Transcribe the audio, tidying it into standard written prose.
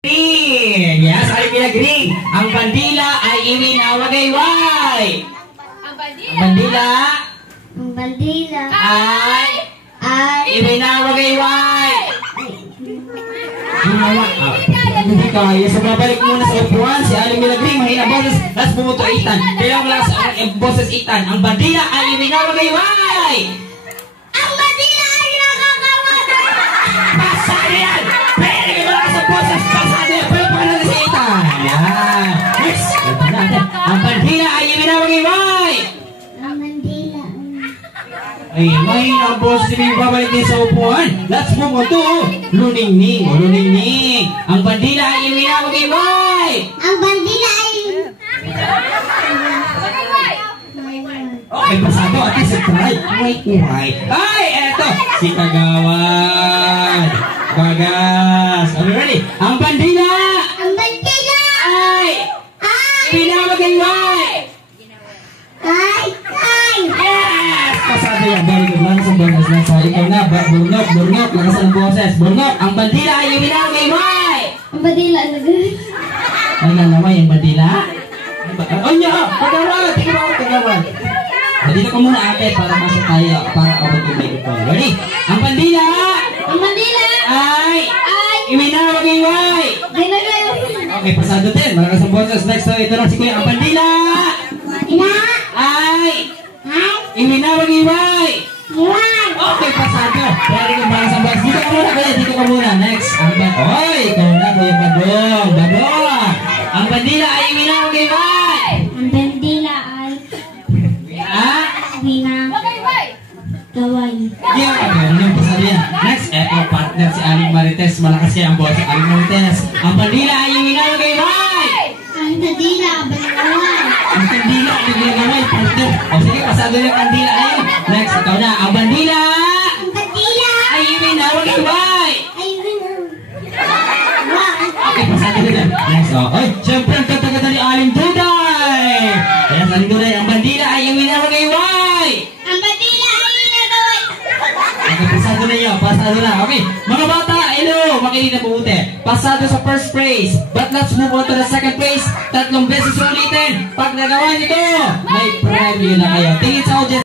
Green. Yes, ay pinag-green. Ang bandila ay iwinawagayway. Ang bandila ay iwinawagayway. Hindi kaya. So, babalik muna sa upuan. Si Aling Milagring, mahina boses. Tapos bumuto Itan. Kailangan lang sa boses Itan. Ang bandila ay iwinawagayway. Ang bandila ay nakakawala. Pasa yan! Pwede ka lang sa boses. Pasa yan! Pwede pa lang sa Itan. Yan. Next. Ang bandila ay iwinawagayway. Ang bandila Ay, mahina boses. Hindi babalik din sa upuan. Let's move on to Luningning. O Luningning. Ang bandila ay iwinawagayway. Ang bandila ay Okay, pasado at least try. Wait. Ay, eto. Si Kagawad. Bagas. Are you ready? Ang bandila ay iwinawagayway. Yes! Pasado yan. Very good. Langsang bonus lang sa ikaw na. Burnok. Lakasan ang boses. Burnok. Ang bandila ay iwinawagayway. ang bandila Ay, nalamay ang bandila. Ay, niya! Kagawad! Kagawad! Dito ko muna ate para masok tayo. Para abot yung microphone. Ready? Ang bandila ay iwinawagayway. Okay, pasado din. Malakas ang boses. Next to ito lang si Kuya. Ang bandila ay iwinawagayway. Okay, pasado. Ready ko malakas ang boses. Dito ka muna kuya. Dito ka muna. Next. Ang bandila. Oy, ikaw na Kuya Badong. Ang bandila ay iwinawagayway. ang bandila ay gaway. Yeah, yung pasado yan. Next, eto partner si Aling Marites. Malakas kaya ang boses. Aling Marites. Ang bandila ay iwinawagayway. Ang bandila gaway. Ang kandila ay iwinawagayway. Partner. O sige, pasado yung kandila ayun. Next, ikaw na. Ang bandila Ang bandila ay iwinawagayway. ay Okay, pasado yun. Next, o. Oy, syempre ang kata-kata ni Aling Duday. Kaya sa Aling Duday, ang bandila ay iwinawagayway. ang bandila ay ginagaway. Okay, pasado na yun. Pasado na. Okay, mga bata, hello. Makinig na mabuti. Pasado sa first phrase. But let's move on to the second phrase. 3 beses ulitin. Pag nagawa nito, may premyo na kayo. Tingin sa audience.